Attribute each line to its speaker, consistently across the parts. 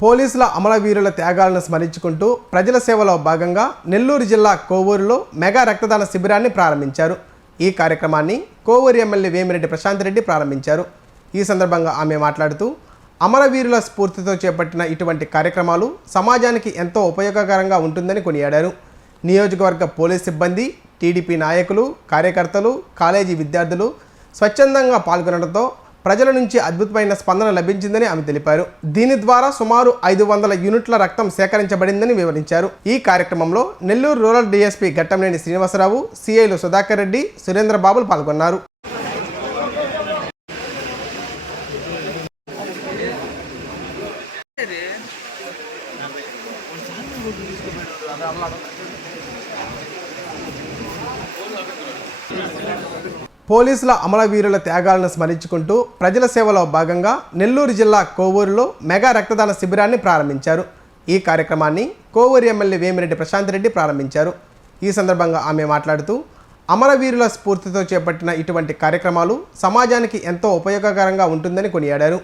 Speaker 1: పోలీసుల అమరవీరుల త్యాగాలను స్మరించుకుంటూ ప్రజల సేవలో భాగంగా నెల్లూరు జిల్లా కోవూరులో మెగా రక్తదాన శిబిరాన్ని ప్రారంభించారు. ఈ కార్యక్రమాన్ని కోవూరు ఎమ్మెల్యే వేమిరెడ్డి ప్రశాంత్ రెడ్డి ప్రారంభించారు. ఈ సందర్భంగా ఆమె మాట్లాడుతూ అమరవీరుల స్ఫూర్తితో చేపట్టిన ఇటువంటి కార్యక్రమాలు సమాజానికి ఎంతో ఉపయోగకరంగా ఉంటుందని కొనియాడారు. నియోజకవర్గ పోలీస్ సిబ్బంది టీడీపీ నాయకులు కార్యకర్తలు కాలేజీ విద్యార్థులు స్వచ్ఛందంగా పాల్గొనడంతో ప్రజల నుంచి అద్భుతమైన స్పందన లభించిందని ఆమె తెలిపారు. దీని ద్వారా సుమారు ఐదు వందల యూనిట్ల రక్తం సేకరించబడిందని వివరించారు. ఈ కార్యక్రమంలో నెల్లూరు రూరల్ డీఎస్పీ ఘట్టంనేని శ్రీనివాసరావు సిఐలు సుధాకర్ రెడ్డి సురేంద్రబాబులు పాల్గొన్నారు. పోలీసుల అమరవీరుల త్యాగాలను స్మరించుకుంటూ ప్రజల సేవలో భాగంగా నెల్లూరు జిల్లా కోవూరులో మెగా రక్తదాన శిబిరాన్ని ప్రారంభించారు. ఈ కార్యక్రమాన్ని కోవూరు ఎమ్మెల్యే వేమిరెడ్డి ప్రశాంత్ రెడ్డి ప్రారంభించారు. ఈ సందర్భంగా ఆమె మాట్లాడుతూ అమరవీరుల స్ఫూర్తితో చేపట్టిన ఇటువంటి కార్యక్రమాలు సమాజానికి ఎంతో ఉపయోగకరంగా ఉంటుందని కొనియాడారు.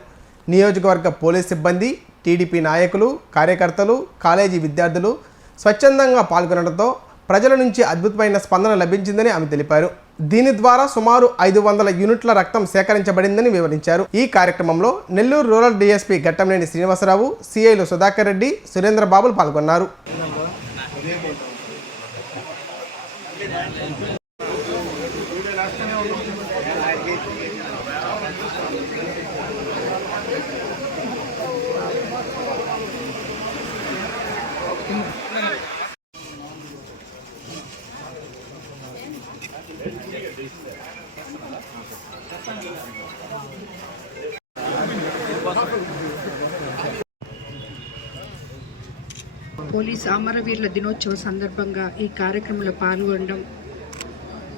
Speaker 1: నియోజకవర్గ పోలీస్ సిబ్బంది టీడీపీ నాయకులు కార్యకర్తలు కాలేజీ విద్యార్థులు స్వచ్ఛందంగా పాల్గొనడంతో ప్రజల నుంచి అద్భుతమైన స్పందన లభించిందని ఆమె తెలిపారు. దీని ద్వారా సుమారు ఐదు వందల యూనిట్ల రక్తం సేకరించబడిందని వివరించారు. ఈ కార్యక్రమంలో నెల్లూరు రూరల్ డీఎస్పీ గట్టంనేని శ్రీనివాసరావు సిఐలు సుధాకర్ రెడ్డి సురేంద్ర బాబులు పాల్గొన్నారు.
Speaker 2: పోలీస్ అమరవీరుల దినోత్సవ సందర్భంగా ఈ కార్యక్రమంలో పాల్గొనడం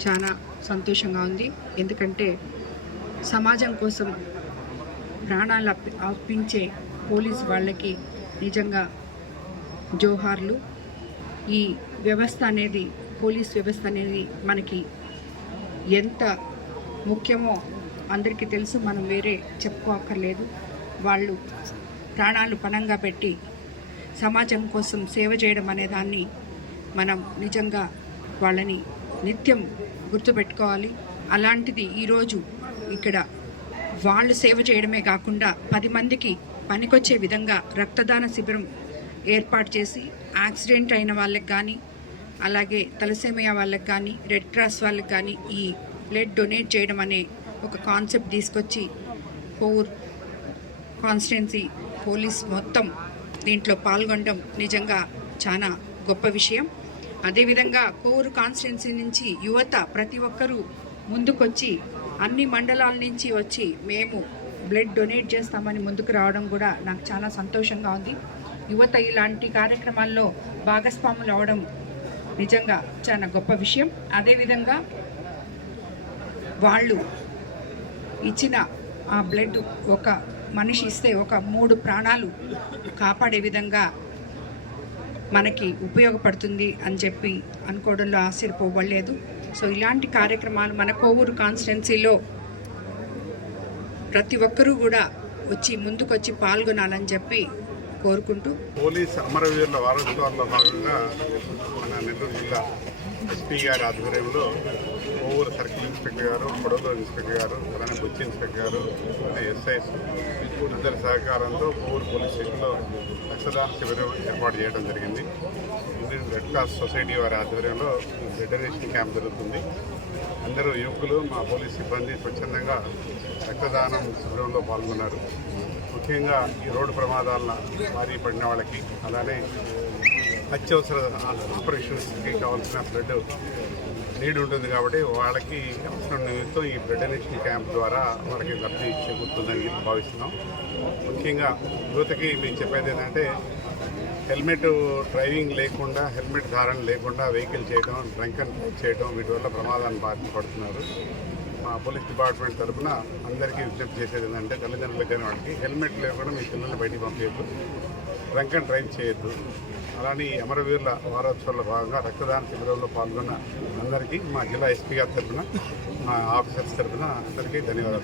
Speaker 2: చాలా సంతోషంగా ఉంది. ఎందుకంటే సమాజం కోసం ప్రాణాలు అప్పి అర్పించే పోలీస్ వాళ్ళకి నిజంగా జోహార్లు. ఈ వ్యవస్థ అనేది పోలీస్ వ్యవస్థ అనేది మనకి ఎంత ముఖ్యమో అందరికీ తెలుసు మనం వేరే చెప్పుకోక్కర్లేదు. వాళ్ళు ప్రాణాలు పణంగా పెట్టి సమాజం కోసం సేవ చేయడం అనే దాన్ని మనం నిజంగా వాళ్ళని నిత్యం గుర్తుపెట్టుకోవాలి. అలాంటిది ఈరోజు ఇక్కడ వాళ్ళు సేవ చేయడమే కాకుండా పది మందికి పనికొచ్చే విధంగా రక్తదాన శిబిరం ఏర్పాటు చేసి యాక్సిడెంట్ అయిన వాళ్ళకి కానీ అలాగే తలసేమియా వాళ్ళకి కానీ రెడ్ క్రాస్ వాళ్ళకి కానీ ఈ బ్లడ్ డొనేట్ చేయడం అనే ఒక కాన్సెప్ట్ తీసుకొచ్చి కోవూర్ కాన్స్టిట్యున్సీ పోలీస్ మొత్తం దీంట్లో పాల్గొనడం నిజంగా చాలా గొప్ప విషయం. అదేవిధంగా కోవూరు కాన్స్టిట్యున్సీ నుంచి యువత ప్రతి ఒక్కరూ ముందుకొచ్చి అన్ని మండలాల నుంచి వచ్చి మేము బ్లడ్ డొనేట్ చేస్తామని ముందుకు రావడం కూడా నాకు చాలా సంతోషంగా ఉంది. యువత ఇలాంటి కార్యక్రమాల్లో భాగస్వాములు అవడం నిజంగా చాలా గొప్ప విషయం. అదేవిధంగా వాళ్ళు ఇచ్చిన ఆ బ్లడ్ ఒక మనిషి ఇస్తే ఒక మూడు ప్రాణాలు కాపాడే విధంగా మనకి ఉపయోగపడుతుంది అని చెప్పి అనుకోవడంలో ఆశ్చర్యపోవలేదు. సో ఇలాంటి కార్యక్రమాలు మన కోవూరు కాన్స్టిట్యున్సీలో ప్రతి ఒక్కరూ కూడా వచ్చి ముందుకొచ్చి పాల్గొనాలని చెప్పి కోరుకుంటూ
Speaker 3: పోలీస్ అమరవీరుల వారోత్సవాల్లో భాగంగా మన నెల్లూరు జిల్లా ఎస్పీ గారి ఆధ్వర్యంలో కోవూరు సర్కిల్ ఇన్స్పెక్టర్ గారు కొడవలూరు ఇన్స్పెక్టర్ గారు అలానే బొచ్చి ఇన్స్పెక్టర్ గారు ఎస్ఐస్ ఇద్దరి సహకారంతో కోవూరు పోలీస్ స్టేషన్లో రక్తదాన శిబిరం ఏర్పాటు చేయడం జరిగింది. ఇండియన్ రెడ్ క్రాస్ సొసైటీ వారి ఆధ్వర్యంలో రిటర్నేషన్ క్యాంప్ జరుగుతుంది. అందరూ యువకులు మా పోలీస్ సిబ్బంది స్వచ్ఛందంగా రక్తదానం శిబిరంలో పాల్గొన్నారు. ముఖ్యంగా ఈ రోడ్డు ప్రమాదాలను భారీ పడిన వాళ్ళకి అలానే అత్యవసర ఆపరేషన్స్కి కావాల్సిన బ్లడ్ నీడ్ ఉంటుంది కాబట్టి వాళ్ళకి అవసరం నిమిత్తం ఈ బ్లడ్ డొనేషన్ క్యాంప్ ద్వారా వాళ్ళకి లబ్ధి చేకూరుతుందని భావిస్తున్నాం. ముఖ్యంగా యువతకి మేము చెప్పేది ఏంటంటే హెల్మెట్ డ్రైవింగ్ లేకుండా హెల్మెట్ ధారణ లేకుండా వెహికల్ చేయడం డ్రంక్ అండ్ డ్రైవ్ చేయడం వీటి వల్ల ప్రమాదాన్ని బారిన పడుతున్నారు మా పోలీస్ డిపార్ట్మెంట్ తరఫున అందరికీ విజ్ఞప్తి చేసేది ఏంటంటే తల్లిదండ్రులకు కానీ వాళ్ళకి హెల్మెట్ లేకుండా మీ పిల్లల్ని బయటికి పంపించద్దు డ్రంక్ అండ్ డ్రైవ్ చేయొద్దు. అలానే ఈ అమరవీరుల వారోత్సవంలో భాగంగా రక్తదాన శిబిరంలో పాల్గొన్న అందరికీ మా జిల్లా ఎస్పీ గారి తరఫున మా ఆఫీసర్స్ తరఫున అందరికీ ధన్యవాదాలు.